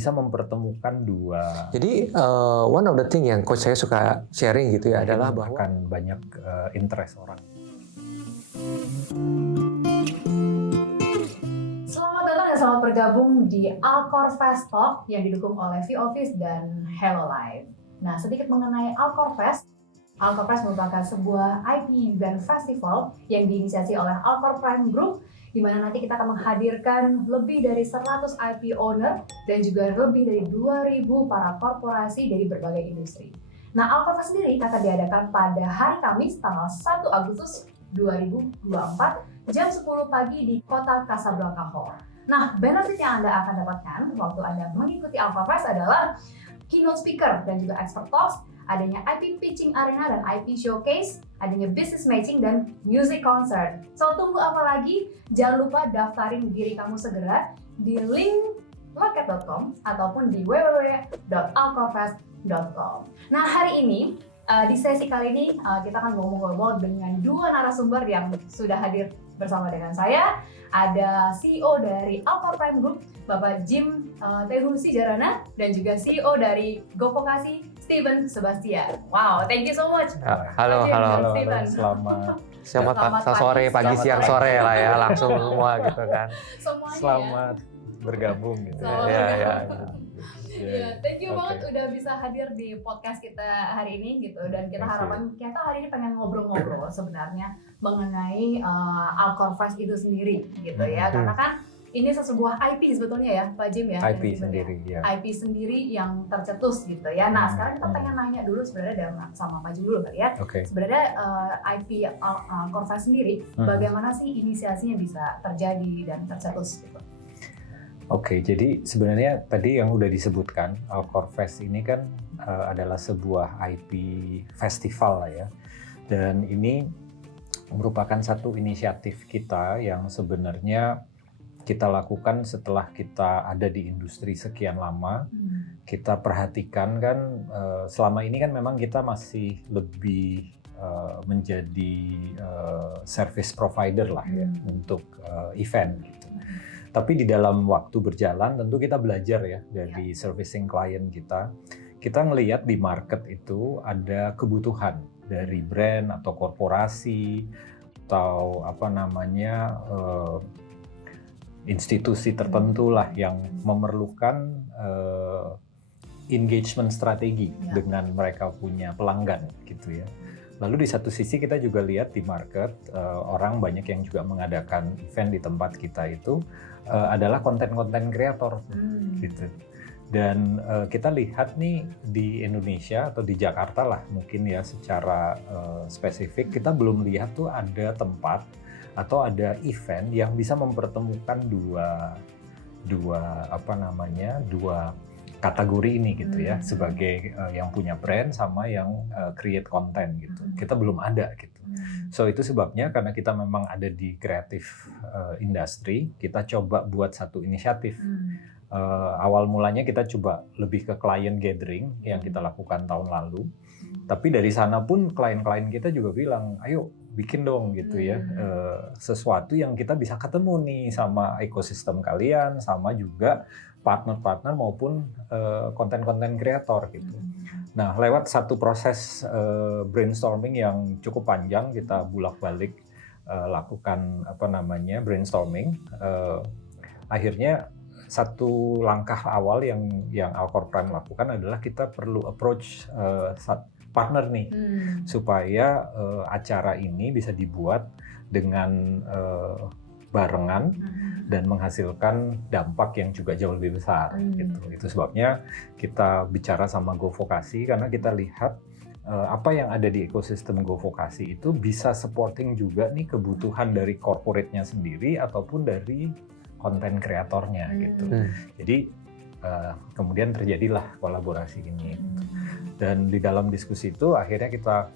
bisa mempertemukan dua. Jadi one of the thing yang coach saya suka sharing gitu ya adalah bahwa akan banyak interest orang. Selamat datang dan selamat bergabung di Alcor Fest Talk yang didukung oleh V-Office dan Hello Life. Nah, sedikit mengenai Alcor Fest. Alcor Fest merupakan sebuah IP event festival yang diinisiasi oleh Alcor Prime Group, di mana nanti kita akan menghadirkan lebih dari 100 IP owner dan juga lebih dari 2.000 para korporasi dari berbagai industri. Nah, Alcor Fest sendiri akan diadakan pada hari Kamis tanggal 1 Agustus 2024 jam 10 pagi di kota Casablanca Hall. Nah, benefit yang Anda akan dapatkan waktu Anda mengikuti Alcor Fest adalah keynote speaker dan juga expert talks, adanya IP pitching arena dan IP showcase, adanya business matching dan music concert. So, tunggu apa lagi? Jangan lupa daftarin diri kamu segera di link loket.com ataupun di www.alcorfest.com. Nah, hari ini di sesi kali ini kita akan ngobrol-ngobrol dengan dua narasumber yang sudah hadir bersama dengan saya. Ada CEO dari Alcor Prime Group, Bapak Jim Tehu Sijarana, dan juga CEO dari GoVokasi, Steven Sebastian. Wow, thank you so much. Halo, Steven. Selamat sore, pagi, siang, sore lah ya, langsung semua gitu kan. Semuanya selamat bergabung gitu. Iya, thank you banget udah bisa hadir di podcast kita hari ini gitu, dan kita harapan kita hari ini pengen ngobrol-ngobrol sebenarnya mengenai Alcor Fest itu sendiri gitu ya, karena kan ini sebuah IP sebetulnya ya Pak Jim ya. IP sendiri ya. IP sendiri yang tercetus gitu ya. Nah, sekarang kita pengen nanya dulu sebenarnya sama Pak Jim dulu kali ya. Sebenarnya IP Alcor Fest sendiri bagaimana sih inisiasinya bisa terjadi dan tercetus gitu? Oke, jadi sebenarnya tadi yang udah disebutkan, Alcor Fest ini kan adalah sebuah IP festival lah ya. Dan ini merupakan satu inisiatif kita yang sebenarnya kita lakukan setelah kita ada di industri sekian lama. Kita perhatikan kan selama ini kan memang kita masih lebih menjadi service provider lah ya untuk event gitu. Tapi di dalam waktu berjalan tentu kita belajar ya dari servicing klien kita. Kita ngelihat di market itu ada kebutuhan dari brand atau korporasi atau institusi tertentu lah yang memerlukan engagement strategi dengan mereka punya pelanggan gitu ya. Lalu di satu sisi kita juga lihat di market orang banyak yang juga mengadakan event di tempat kita itu adalah konten-konten kreator gitu. Dan kita lihat nih di Indonesia atau di Jakarta lah mungkin ya secara spesifik kita belum lihat tuh ada tempat atau ada event yang bisa mempertemukan dua kategori ini gitu ya, sebagai yang punya brand sama yang create konten gitu. Kita belum ada gitu. So itu sebabnya karena kita memang ada di kreatif industri, kita coba buat satu inisiatif. Awal mulanya kita coba lebih ke client gathering yang kita lakukan tahun lalu. Tapi dari sana pun klien-klien kita juga bilang, ayo bikin dong gitu ya, sesuatu yang kita bisa ketemu nih sama ekosistem kalian, sama juga partner-partner maupun konten-konten kreator gitu. Nah, lewat satu proses brainstorming yang cukup panjang, kita bolak-balik lakukan brainstorming. Akhirnya satu langkah awal yang Alcor Prime lakukan adalah kita perlu approach partner nih supaya acara ini bisa dibuat dengan barengan dan menghasilkan dampak yang juga jauh lebih besar gitu. Itu sebabnya kita bicara sama GoVokasi karena kita lihat apa yang ada di ekosistem GoVokasi itu bisa supporting juga nih kebutuhan dari corporate-nya sendiri ataupun dari konten kreatornya gitu. Jadi kemudian terjadilah kolaborasi ini. Dan di dalam diskusi itu akhirnya kita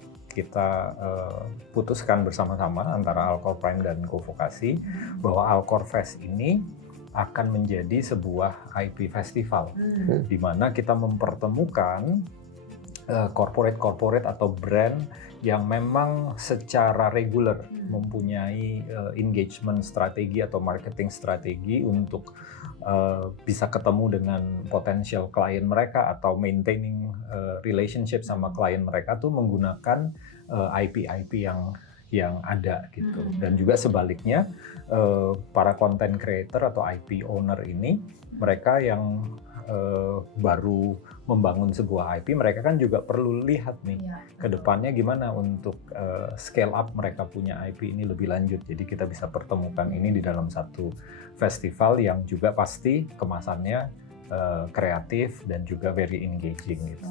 putuskan bersama-sama antara Alcor Prime dan GoVokasi bahwa Alcor Fest ini akan menjadi sebuah IP festival di mana kita mempertemukan corporate atau brand yang memang secara reguler mempunyai engagement strategi atau marketing strategi untuk bisa ketemu dengan potential klien mereka atau maintaining relationship sama klien mereka tuh menggunakan IP yang ada gitu. Dan juga sebaliknya para content creator atau IP owner ini mereka yang baru membangun sebuah IP, mereka kan juga perlu lihat nih ke depannya gimana untuk scale up mereka punya IP ini lebih lanjut. Jadi kita bisa pertemukan ini di dalam satu festival yang juga pasti kemasannya kreatif dan juga very engaging gitu.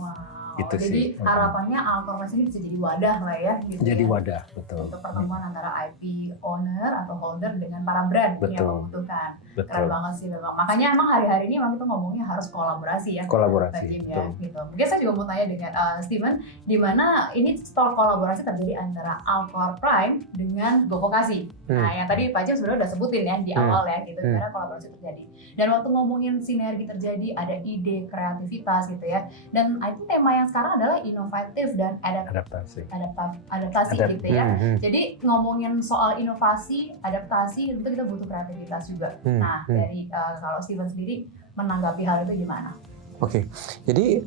Itu jadi sih. harapannya Alcorfest ini bisa jadi wadah lah ya gitu. Jadi ya, wadah, betul. untuk pertemuan antara IP owner atau holder dengan para brand yang membutuhkan. Keren banget sih memang. Makanya emang hari-hari ini memang kita ngomongnya harus kolaborasi ya. Kolaborasi, ya, gitu. Mungkin saya juga mau tanya dengan Steven, di mana ini stall kolaborasi terjadi antara Alcor Prime dengan GoVokasi. Nah, yang tadi Pak Jam sebenarnya udah sebutin ya di awal ya, gitu, gimana kolaborasi terjadi. Dan waktu ngomongin sinergi terjadi, ada ide, kreativitas gitu ya. Dan itu tema yang sekarang adalah inovatif dan adaptasi gitu ya. Jadi ngomongin soal inovasi, adaptasi, tentu kita butuh kreativitas juga. Nah, dari kalau Steven sendiri menanggapi hal itu gimana? Oke, jadi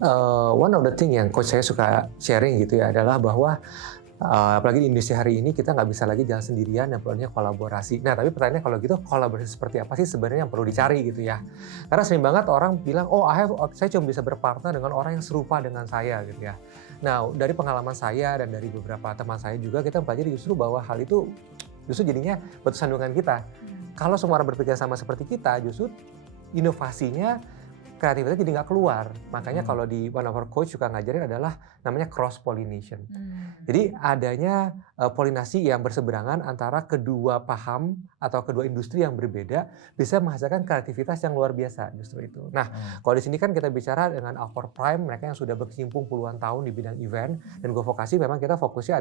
one of the thing yang coach saya suka sharing gitu ya adalah bahwa apalagi di industri hari ini kita nggak bisa lagi jalan sendirian dan perlunya kolaborasi. Nah, tapi pertanyaannya kalau gitu kolaborasi seperti apa sih sebenarnya yang perlu dicari gitu ya? Karena sering banget orang bilang, saya cuma bisa berpartner dengan orang yang serupa dengan saya gitu ya. Nah, dari pengalaman saya dan dari beberapa teman saya juga kita pelajari justru bahwa hal itu justru jadinya batu sandungan kita. Kalau semua orang berpikir sama seperti kita, justru inovasinya, kreativitasnya jadi nggak keluar. Makanya kalau di one of our coach juga ngajarin adalah namanya cross pollination. Jadi adanya polinasi yang berseberangan antara kedua paham atau kedua industri yang berbeda bisa menghasilkan kreativitas yang luar biasa justru itu. Nah, kalau di sini kan kita bicara dengan Alcor Prime, mereka yang sudah berkecimpung puluhan tahun di bidang event, dan GoVokasi memang kita fokusnya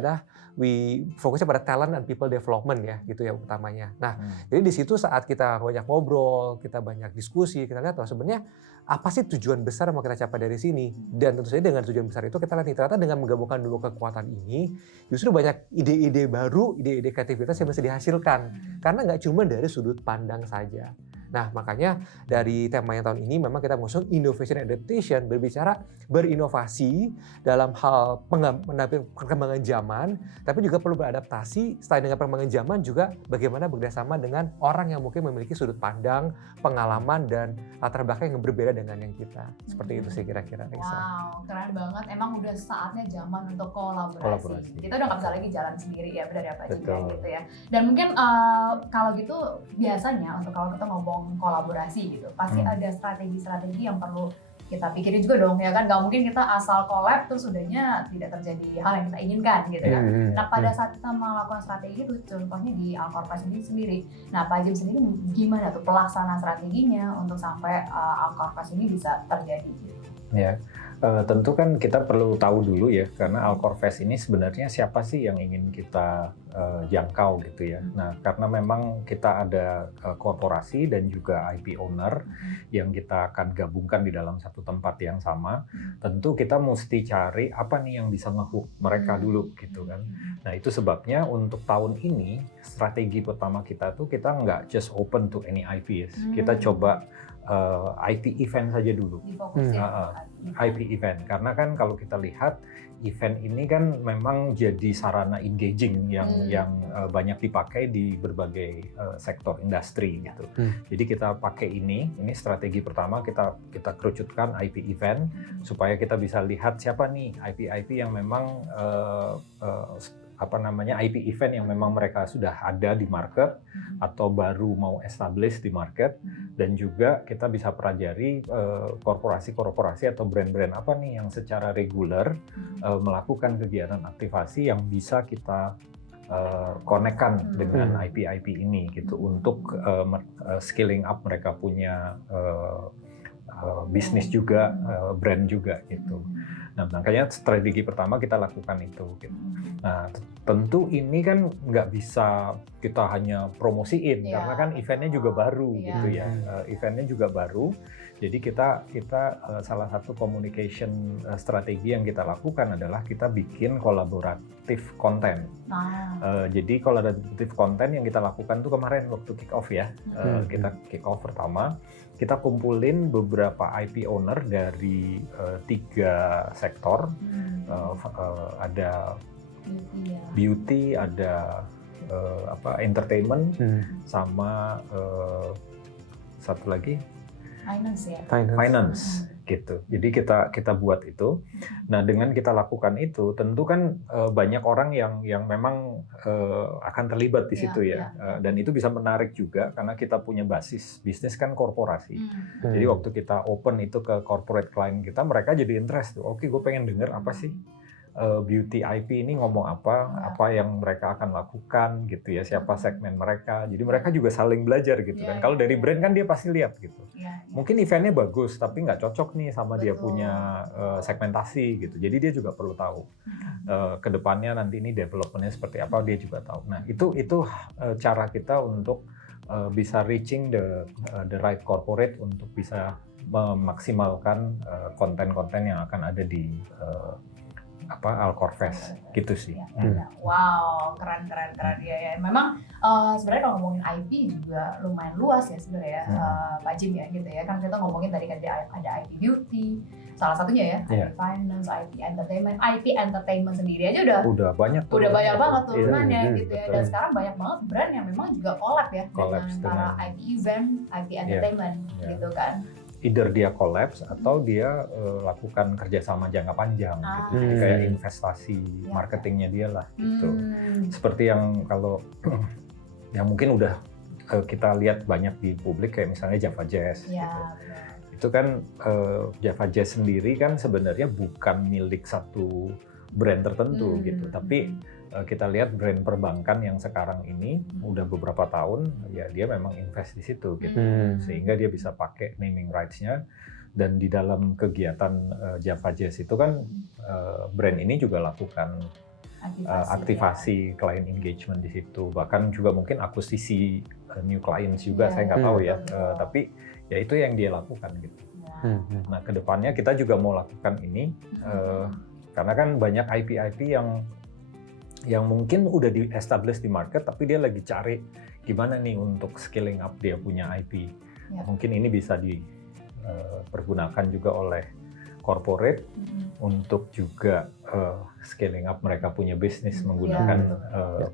fokusnya pada talent and people development ya, gitu ya utamanya. Nah, jadi di situ saat kita banyak ngobrol, kita banyak diskusi, kita lihat sebenarnya apa sih tujuan besar yang mau kita capai dari sini? Dan tentu saja dengan tujuan besar itu kita lihat ternyata dengan menggabungkan dua kekuatan ini, justru banyak ide-ide baru, ide-ide kreativitas yang bisa dihasilkan. Karena nggak cuma dari sudut pandang saja. Nah, makanya dari tema yang tahun ini memang kita mengusung Innovation Adaptation, berbicara berinovasi dalam hal perkembangan zaman, tapi juga perlu beradaptasi selain dengan perkembangan zaman juga bagaimana bekerjasama dengan orang yang mungkin memiliki sudut pandang, pengalaman, dan latar belakang yang berbeda dengan yang kita. Seperti itu sih kira-kira. Wow, keren banget. Emang udah saatnya zaman untuk kolaborasi. Kita udah nggak bisa lagi jalan sendiri ya, benar ya Pak Jika gitu ya. Dan mungkin kalau gitu biasanya untuk kalau kita ngomong kolaborasi gitu, pasti ada strategi-strategi yang perlu kita pikirin juga dong ya kan, nggak mungkin kita asal collab terus udahnya tidak terjadi hal yang kita inginkan gitu kan. Nah, pada saat kita melakukan strategi itu, contohnya di Alcorfest sendiri, nah Pak Jim sendiri gimana tuh pelaksanaan strateginya untuk sampai Alcorfest ini bisa terjadi? Ya, tentu kan kita perlu tahu dulu ya, karena Alcorfest ini sebenarnya siapa sih yang ingin kita jangkau gitu ya. Nah, karena memang kita ada korporasi dan juga IP owner yang kita akan gabungkan di dalam satu tempat yang sama, tentu kita mesti cari apa nih yang bisa nge-hook mereka dulu gitu kan. Nah, itu sebabnya untuk tahun ini strategi pertama kita tuh kita nggak just open to any IPs, kita coba IP event saja dulu. IP event, karena kan kalau kita lihat event ini kan memang jadi sarana engaging yang banyak dipakai di berbagai sektor industri gitu. Jadi kita pakai ini strategi pertama, kita kerucutkan IP event supaya kita bisa lihat siapa nih IP yang memang IP event yang memang mereka sudah ada di market atau baru mau establish di market, dan juga kita bisa pelajari korporasi-korporasi atau brand-brand apa nih yang secara reguler melakukan kegiatan aktivasi yang bisa kita konekkan dengan IP ini gitu untuk scaling up mereka punya bisnis juga, brand juga gitu. Nah, makanya strategi pertama kita lakukan itu. Gitu. Nah, tentu ini kan nggak bisa kita hanya promosiin, karena kan eventnya juga baru gitu ya. Eventnya juga baru. Jadi kita salah satu communication strategi yang kita lakukan adalah kita bikin kolaboratif konten. Jadi kolaboratif konten yang kita lakukan tuh kemarin waktu kick off ya, kita kick off pertama, kita kumpulin beberapa IP owner dari 3 sektor, ada beauty, ada entertainment, sama satu lagi finance gitu. Jadi kita buat itu. Nah, dengan kita lakukan itu, tentu kan banyak orang yang memang akan terlibat di situ ya. Dan itu bisa menarik juga karena kita punya basis bisnis kan korporasi. Jadi waktu kita open itu ke corporate client kita, mereka jadi interest tuh. Oke, gue pengen denger apa sih beauty IP ini ngomong apa yang mereka akan lakukan gitu ya, siapa segmen mereka. Jadi mereka juga saling belajar gitu kan. Kalau dari brand kan dia pasti lihat gitu. Mungkin eventnya bagus tapi nggak cocok nih sama dia punya segmentasi gitu. Jadi dia juga perlu tahu kedepannya nanti ini developmentnya seperti apa, dia juga tahu. Nah itu cara kita untuk bisa reaching the right corporate untuk bisa memaksimalkan konten-konten yang akan ada di Alcorfest gitu sih. Wow, keren ya. Memang sebenarnya kalau ngomongin IP juga lumayan luas ya sebenarnya Pak Jim ya gitu ya. Kan kita ngomongin tadi kan ada IP beauty, salah satunya ya, IP finance, IP entertainment sendiri aja udah banyak tuh. Udah banyak banget turunannya gitu ya. Dan sekarang banyak banget brand yang memang juga collab ya dengan antara IP event, IP entertainment gitu kan. Either dia collapse atau dia lakukan kerjasama jangka panjang gitu. Jadi kayak investasi marketingnya dia lah gitu. Seperti yang kalau yang mungkin udah kita lihat banyak di publik kayak misalnya Java Jazz gitu. Itu kan Java Jazz sendiri kan sebenarnya bukan milik satu brand tertentu gitu, tapi kita lihat brand perbankan yang sekarang ini udah beberapa tahun ya dia memang invest di situ gitu, sehingga dia bisa pakai naming rights-nya. Dan di dalam kegiatan Java Jazz itu kan brand ini juga lakukan aktivasi client engagement di situ, bahkan juga mungkin akuisisi new clients juga, saya nggak tahu ya, tapi ya itu yang dia lakukan gitu. Nah kedepannya kita juga mau lakukan ini karena kan banyak IP yang mungkin udah di-establish di market, tapi dia lagi cari gimana nih untuk scaling up dia punya IP. Mungkin ini bisa dipergunakan juga oleh corporate untuk juga scaling up mereka punya bisnis menggunakan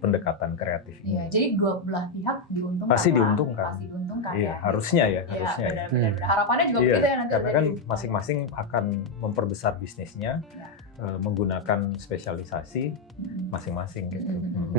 pendekatan kreatif ini. Iya, jadi dua belah pihak diuntungkan. Pasti diuntungkan. Iya, harusnya ya. Benar. Harapannya juga begitu ya nanti. Karena kan masing-masing akan memperbesar bisnisnya. Menggunakan spesialisasi masing-masing gitu.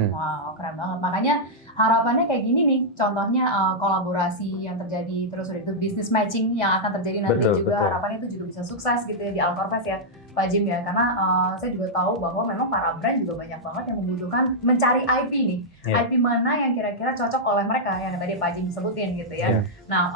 Wow, keren banget. Makanya harapannya kayak gini nih, contohnya kolaborasi yang terjadi, terus udah itu business matching yang akan terjadi nanti juga. Harapannya itu juga bisa sukses gitu ya di Alcorfest ya Pak Jim ya, karena saya juga tahu bahwa memang para brand juga banyak banget yang membutuhkan mencari IP nih, IP mana yang kira-kira cocok oleh mereka yang tadi Pak Jim sebutin gitu ya. Nah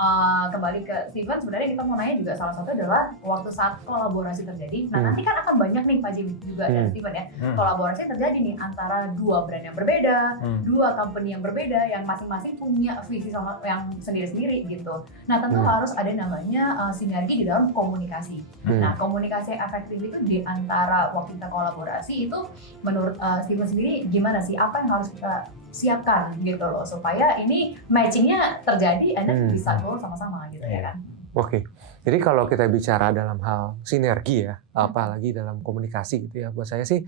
kembali ke Steven, sebenarnya kita mau nanya juga salah satu adalah waktu saat kolaborasi terjadi. Nah nanti kan akan banyak nih Pak Jim juga dan Steven ya, kolaborasi terjadi nih antara dua brand yang berbeda, dua company yang berbeda yang masing-masing punya visi sama yang sendiri-sendiri gitu. Nah tentu harus ada namanya sinergi di dalam komunikasi. Nah komunikasi yang efektif itu di antara waktu kita kolaborasi itu menurut Steven sendiri gimana sih, apa yang harus kita siapkan gitu loh supaya ini matchingnya terjadi dan bisa goal sama-sama gitu ya kan. Oke, jadi kalau kita bicara dalam hal sinergi ya, apalagi dalam komunikasi gitu ya, buat saya sih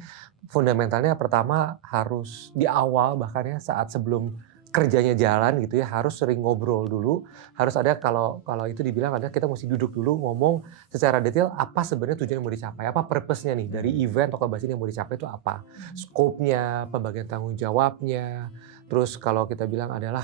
fundamentalnya pertama harus di awal bahkan ya saat sebelum kerjanya jalan gitu ya, harus sering ngobrol dulu, harus ada kalau itu dibilang ada kita mesti duduk dulu ngomong secara detail apa sebenarnya tujuan yang mau dicapai, apa purpose-nya nih dari event atau kolaborasi yang mau dicapai itu apa, scope-nya, pembagian tanggung jawabnya, terus kalau kita bilang adalah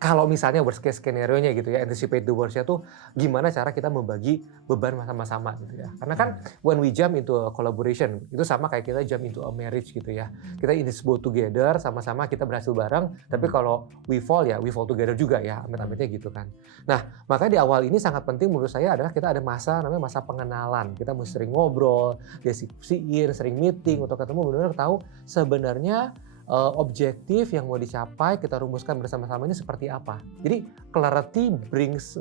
kalau misalnya worst case skenario-nya gitu ya, anticipate the worst-nya tuh gimana cara kita membagi beban sama-sama gitu ya. Karena kan when we jump into a collaboration, itu sama kayak kita jump into a marriage gitu ya. Kita in this boat together, sama-sama kita berhasil bareng, tapi kalau we fall together juga ya, amit-amitnya gitu kan. Nah, makanya di awal ini sangat penting menurut saya adalah kita ada namanya masa pengenalan. Kita mesti sering ngobrol, diskusiin, sering meeting untuk ketemu benar-benar tahu sebenarnya objektif yang mau dicapai kita rumuskan bersama-sama ini seperti apa. Jadi clarity brings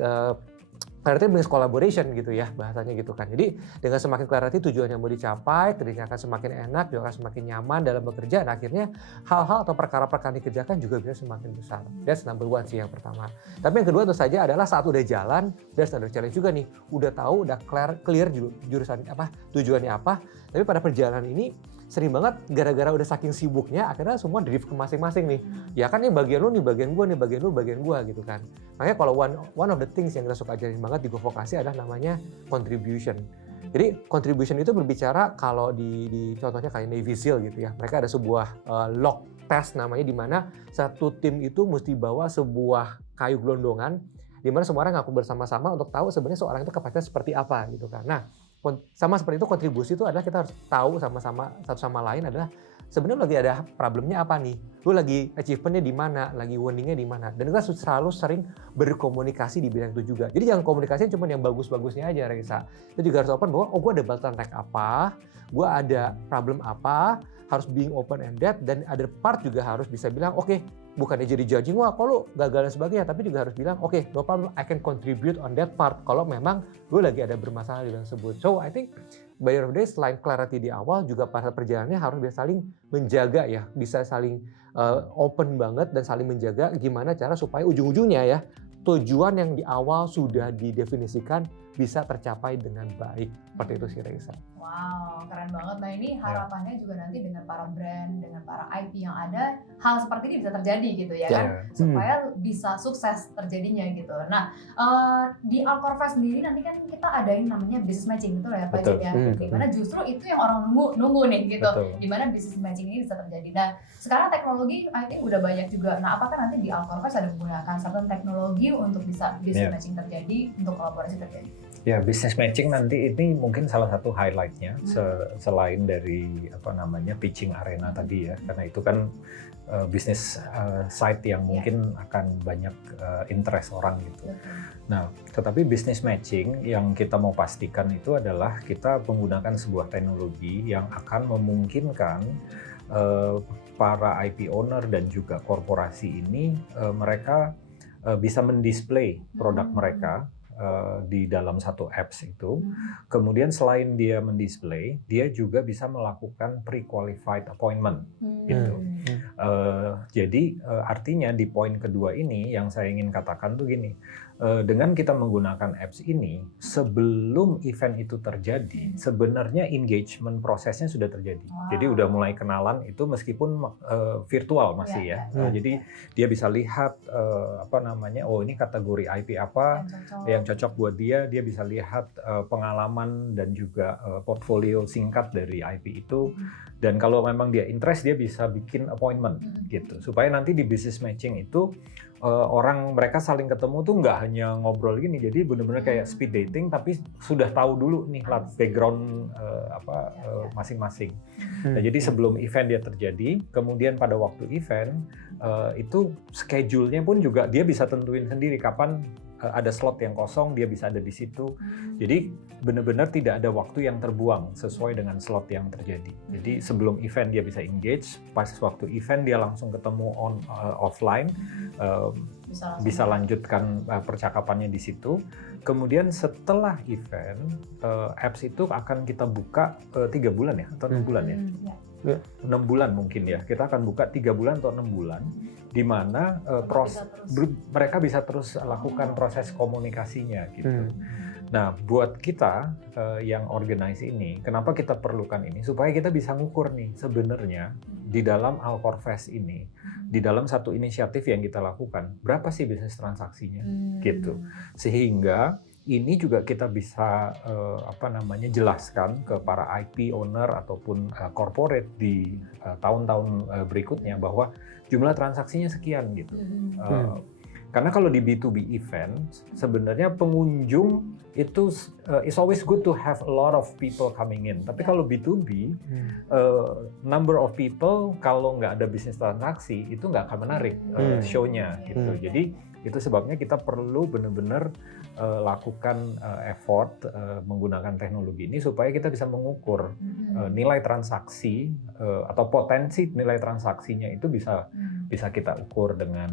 Clarity brings collaboration gitu ya bahasanya gitu kan. Jadi dengan semakin clarity tujuan yang mau dicapai, kerjanya akan semakin enak, juga akan semakin nyaman dalam bekerja. Dan akhirnya hal-hal atau perkara-perkara yang dikerjakan juga bisa semakin besar. That's number one sih yang pertama. Tapi yang kedua tentu saja adalah saat udah jalan, there's another challenge juga nih. Udah tahu, udah clear jurusan apa, tujuannya apa. Tapi pada perjalanan ini sering banget gara-gara udah saking sibuknya akhirnya semua drift ke masing-masing nih. Ya kan ini bagian lu nih bagian gua nih, bagian lu bagian gua gitu kan. Makanya kalau one of the things yang kita suka ajarin banget di GoVokasi adalah namanya contribution. Jadi contribution itu berbicara kalau di contohnya kayak Navy SEAL gitu ya. Mereka ada sebuah log test namanya di mana satu tim itu mesti bawa sebuah kayu gelondongan di mana semua orang ngaku bersama-sama untuk tahu sebenarnya seorang itu kapasitasnya seperti apa gitu kan. Nah, sama seperti itu kontribusi itu adalah kita harus tahu sama-sama satu sama lain adalah sebenarnya lagi ada problemnya apa nih, lu lagi achievementnya di mana, lagi winningnya di mana, dan kita selalu sering berkomunikasi di bidang itu juga. Jadi jangan komunikasinya cuma yang bagus-bagusnya aja, Reza. Kita juga harus open bahwa gue ada bottleneck apa, gue ada problem apa, harus being open and that, dan other part juga harus bisa bilang oke, bukannya jadi judging wah kok lu gagal dan sebagainya, tapi juga harus bilang oke, no problem, I can contribute on that part kalau memang lu lagi ada bermasalah di bidang tersebut. So I think by the end of the day, selain clarity di awal, juga pada perjalanannya harus bisa saling menjaga ya, bisa saling open banget dan saling menjaga gimana cara supaya ujung-ujungnya ya tujuan yang di awal sudah didefinisikan bisa tercapai dengan baik. Seperti itu sih Reza. Wow, keren banget. Nah ini harapannya juga nanti dengan para brand, dengan para IP yang ada, hal seperti ini bisa terjadi gitu ya kan? Supaya bisa sukses terjadinya gitu. Nah, di Alcorfest sendiri nanti kan kita adain namanya business matching, betul ya Pak Jim ya? Dimana justru itu yang orang nunggu nih gitu. Dimana business matching ini bisa terjadi. Nah, sekarang teknologi I think udah banyak juga. Nah, apakah nanti di Alcorfest ada menggunakan certain teknologi untuk bisa business matching terjadi, untuk kolaborasi terjadi? Ya, business matching nanti ini mungkin salah satu highlight-nya selain dari pitching arena tadi ya, karena itu kan bisnis site yang mungkin akan banyak interest orang gitu. Nah, tetapi business matching yang kita mau pastikan itu adalah kita menggunakan sebuah teknologi yang akan memungkinkan para IP owner dan juga korporasi ini mereka bisa mendisplay produk mereka di dalam satu apps itu. Kemudian selain dia mendisplay, dia juga bisa melakukan pre-qualified appointment gitu. Jadi artinya di poin kedua ini yang saya ingin katakan tuh gini, dengan kita menggunakan apps ini, sebelum event itu terjadi, sebenarnya engagement prosesnya sudah terjadi. Jadi udah mulai kenalan itu meskipun virtual masih ya. Jadi dia bisa lihat oh ini kategori IP apa yang cocok buat dia bisa lihat pengalaman dan juga portfolio singkat dari IP itu. Dan kalau memang dia interest, dia bisa bikin appointment gitu. Supaya nanti di business matching itu mereka saling ketemu tuh nggak hanya ngobrol gini, jadi benar-benar kayak speed dating, tapi sudah tahu dulu nih background masing-masing. Nah, jadi sebelum event dia terjadi, kemudian pada waktu event itu schedule-nya pun juga dia bisa tentuin sendiri kapan ada slot yang kosong, dia bisa ada di situ. Jadi benar-benar tidak ada waktu yang terbuang sesuai dengan slot yang terjadi. Jadi sebelum event dia bisa engage, pas waktu event dia langsung ketemu offline, bisa lanjutkan percakapannya di situ. Kemudian setelah event, apps itu akan kita buka 3 bulan ya, atau 6 bulan ya? 6 bulan mungkin ya, kita akan buka 3 bulan atau 6 bulan, di mana mereka bisa terus lakukan proses komunikasinya gitu. Nah, buat kita yang organize ini, kenapa kita perlukan ini? Supaya kita bisa ngukur nih sebenarnya di dalam Alcorfest ini, di dalam satu inisiatif yang kita lakukan, berapa sih bisnis transaksinya gitu. Sehingga ini juga kita bisa jelaskan ke para IP owner ataupun corporate di tahun-tahun berikutnya bahwa jumlah transaksinya sekian gitu. Karena kalau di B2B event sebenarnya pengunjung itu it's always good to have a lot of people coming in. Tapi kalau B2B number of people kalau nggak ada bisnis transaksi itu nggak akan menarik show-nya gitu. Jadi Itu sebabnya kita perlu benar-benar lakukan effort menggunakan teknologi ini supaya kita bisa mengukur nilai transaksi atau potensi nilai transaksinya itu bisa kita ukur dengan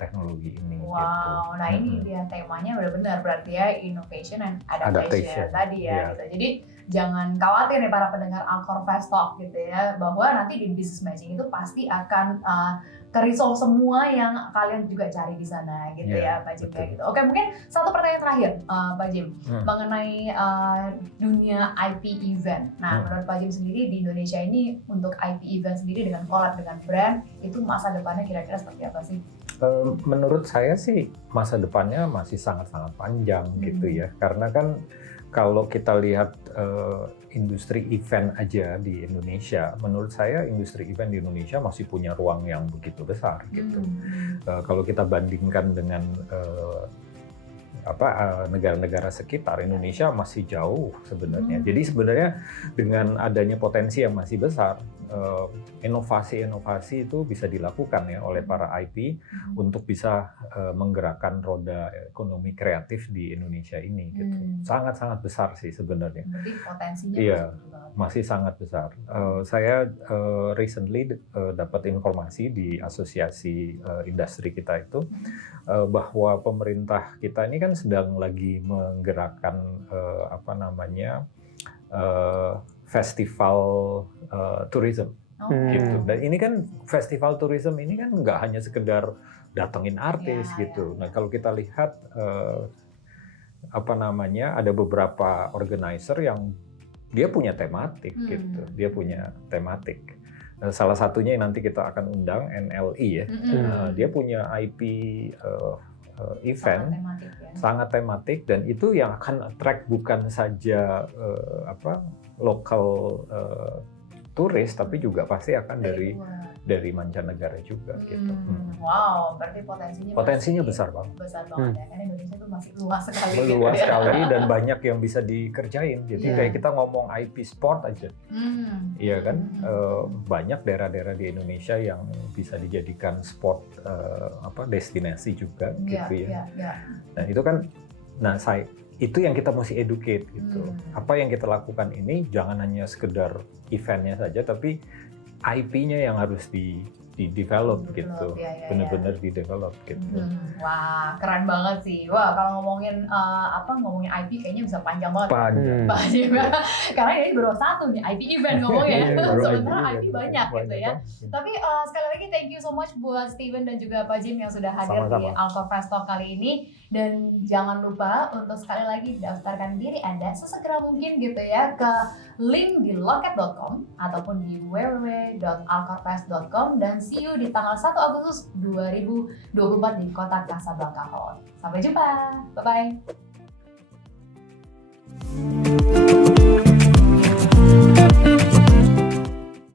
teknologi ini. Wow, gitu. nah ini dia temanya benar-benar berarti ya innovation and adaptation tadi ya. Gitu. Jadi jangan khawatir nih para pendengar Alcor Fast Talk gitu ya, bahwa nanti di business matching itu pasti akan ke-resolve semua yang kalian juga cari di sana gitu ya Pak Jim kayak gitu. Oke, mungkin satu pertanyaan terakhir Pak Jim mengenai dunia IP event. Nah, menurut Pak Jim sendiri di Indonesia ini untuk IP event sendiri dengan collab dengan brand itu masa depannya kira-kira seperti apa sih? Menurut saya sih masa depannya masih sangat-sangat panjang gitu ya, karena kan kalau kita lihat industri event aja di Indonesia, menurut saya industri event di Indonesia masih punya ruang yang begitu besar gitu. Kalau kita bandingkan dengan negara-negara sekitar, Indonesia masih jauh sebenarnya. Jadi sebenarnya dengan adanya potensi yang masih besar, inovasi-inovasi itu bisa dilakukan ya oleh para IP untuk bisa menggerakkan roda ekonomi kreatif di Indonesia ini gitu. Sangat-sangat besar sih sebenarnya. Berarti potensinya masih sangat besar. Saya recently dapat informasi di asosiasi industri kita itu bahwa pemerintah kita ini kan sedang lagi menggerakkan festival tourism gitu. Dan ini kan festival tourism ini kan nggak hanya sekedar datengin artis gitu. Nah, kalau kita lihat ada beberapa organizer yang dia punya tematik gitu. Dia punya tematik. Salah satunya yang nanti kita akan undang NLI ya. Dia punya IP event sangat tematik dan itu yang akan attract bukan saja lokal turis tapi juga pasti akan dari mancanegara juga gitu. Wow, berarti potensinya besar banget. Besar banget ya. Karena Indonesia itu masih luas sekali. Luas sekali dan banyak yang bisa dikerjain. Jadi kayak kita ngomong IP sport aja. Iya kan? Banyak daerah-daerah di Indonesia yang bisa dijadikan sport destinasi juga gitu ya. Nah, itu kan itu yang kita mesti educate gitu. Apa yang kita lakukan ini jangan hanya sekedar eventnya saja, tapi IP-nya yang harus di-develop gitu, benar-benar di-develop gitu. Wah, keren banget sih. Wah, kalau ngomongin IP kayaknya bisa panjang banget. Panjang. Karena ini baru satu nih IP event ngomongnya. Sementara IP banyak gitu ya. Tapi sekali lagi thank you so much buat Steven dan juga Pak Jim yang sudah hadir di Alcor Fast Talk kali ini. Dan jangan lupa untuk sekali lagi daftarkan diri Anda sesegera mungkin gitu ya ke link di loket.com ataupun di www.alcorfest.com dan see you di tanggal 1 Agustus 2024 di Kota Casablanca Hall. Sampai jumpa. Bye-bye.